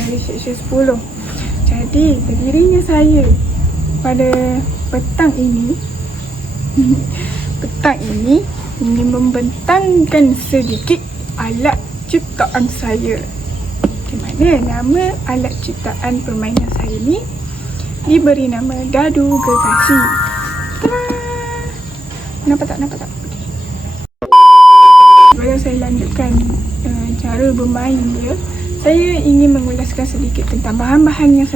dari seksyen 10. Jadi berdirinya saya pada petang ini ingin membentangkan sedikit alat ciptaan saya. Di mana nama alat ciptaan permainan saya ni diberi nama Dadu Gergasi. Tada! Nampak tak? Okay. Sebelum saya lanjutkan cara bermain dia, saya ingin mengulaskan sedikit tentang bahan-bahan yang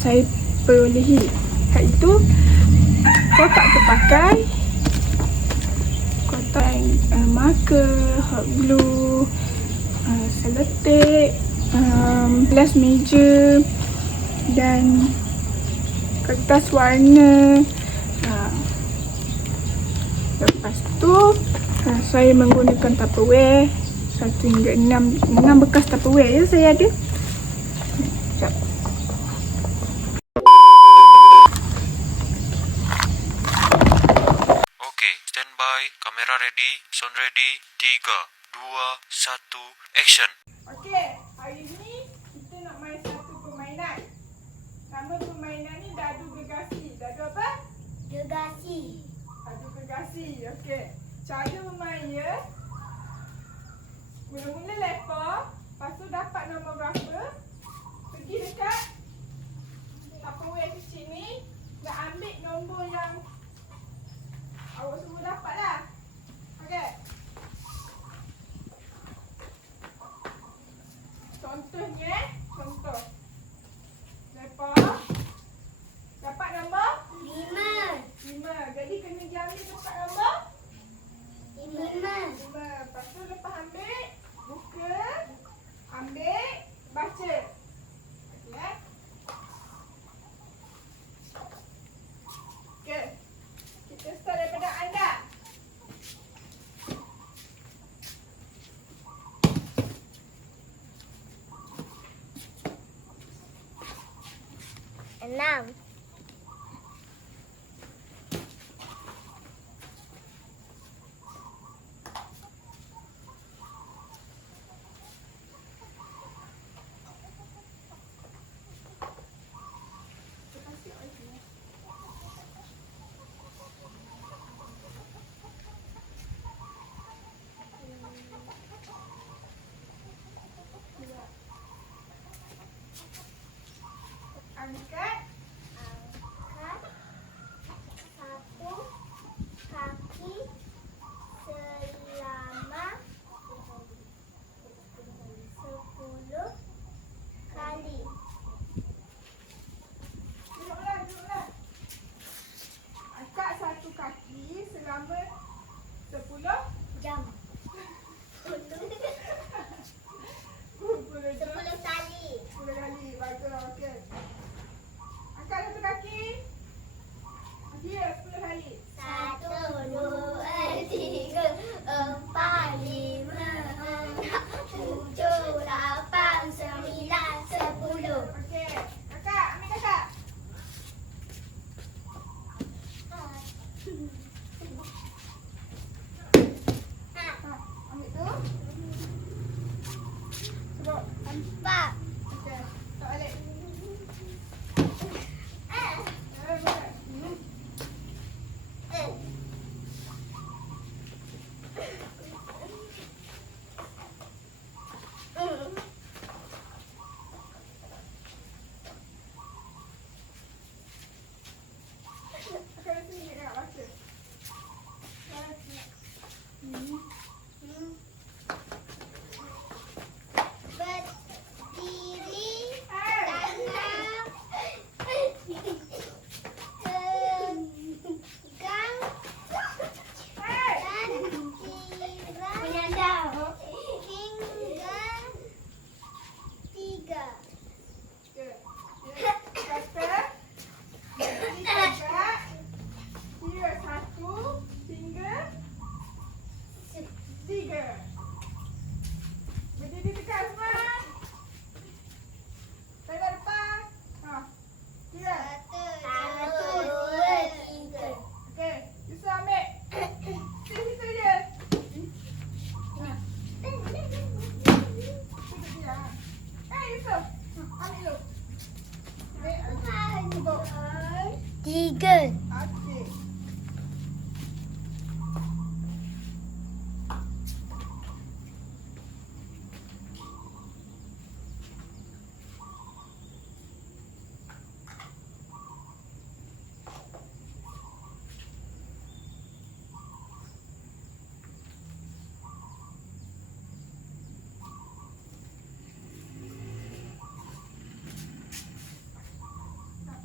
saya perolehi. Iaitu kotak terpakai, kotak marker, hot glue, selotip, gelas meja dan kertas warna. Lepas tu saya menggunakan Tupperware 1 hingga 6 bekas Tupperware ya saya ada. Sekejap. Okay, standby, kamera ready, sound ready, 3, 2, 1, action. Okey, hari ni kita nak main satu permainan. Nama permainan ni Dadu Gergasi. Dadu apa? Gergasi. Dadu Gergasi. Okey. Cara bermainnya, mula-mula lepak, lepas tu dapat nombor berapa, pergi dekat Tupperware kecil ni, nak ambil nombor yang awak semua dapat lah. Okey. Contohnya, lepak, dapat nombor 5. Jadi kena diambil dapat nombor 5. Lepas tu lepas ambil, buka, ambil, baca. Okey. Okey. Kita start daripada anda. Enam. Angkat. Satu kaki selama 10 kali. Duduklah. Angkat satu kaki selama 10 Jam. 10 jam. 10 kali. 10 kali. Bagus. Okey. Angkat satu kaki. Dia 10 kali. 1, 2, 3, 4, 5, 6, 7, 8, 9, 10. Okey. Kakak, ambil kakak. Ha, ambil tu. Sebab. 4. Okey. Tak balik. Kakak sini kakak baca. Berdiri tanam tegang dan kira hingga 3. Kata berdiri tegak, kira 1 hingga 3. Berdiri tegak semua. Tengok depan. Ha. Kira. 1, 2, 3. Okey, Yusuf ambil. Situ je. Ha. Situ dia. Yusuf. Ambil dulu. Ambil. Tiga. Okey.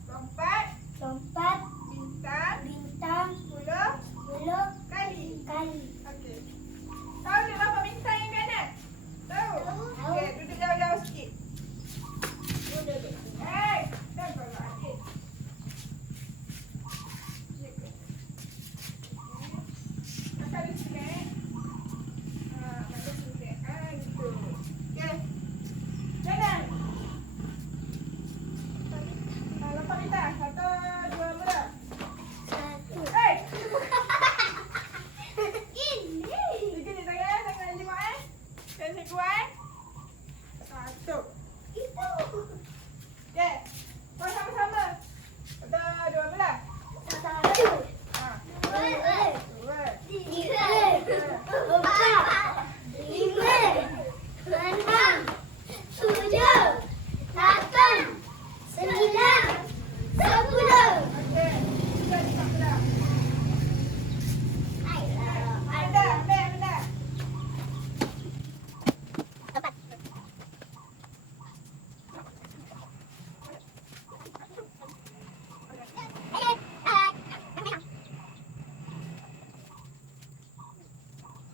Lompat, Lompat. bintang, Bintang. 10 10 kali. kali. Okey. Tahu tak berapa bintang yang kanan? Tahu? Tahu. Okey, duduk jauh-jauh sikit. Duduk. Hei, dah kalau adik. Kakak ada snack. Ada snack. Gitu. Okey. Jalan. Lompat bintang. 1, 2, mula. Satu. Hei! Ini. Tiga ni tangan 5 eh. Dan saya kuat. 1. Itu. Okey. Buat sama-sama. 1, 2, mula. Satu. Ha. Dua. 2. Tiga. Empat. Lima. Enam. Tujuh. Lapan. 9. 10. Okey. Sudah cepat sudah. Anda, anda.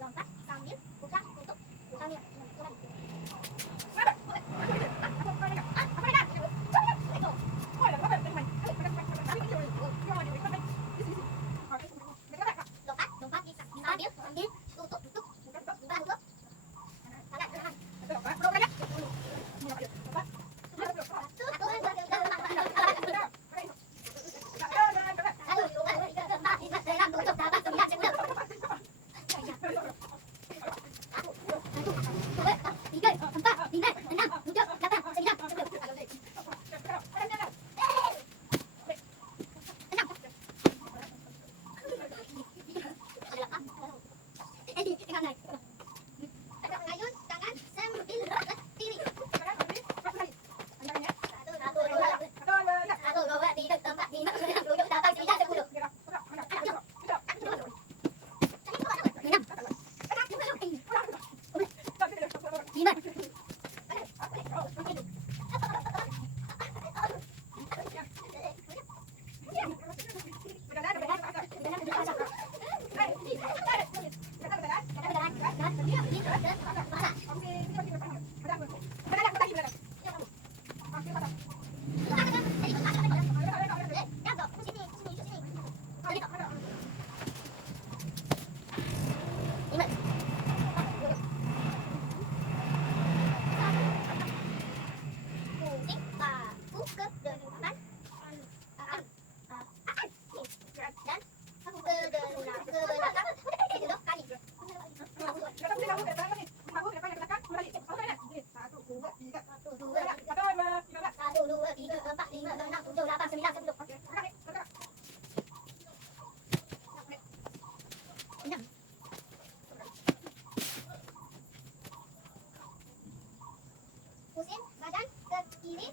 Lompat sambil buka tutup. Sambil. Lompat sambil tutup. Buka tutup. Ayun, tangan sambil kiri. 1, 2, 3, 4, 5, 6, 7, 8, 9, 10. 9. Pusing badan ke kiri.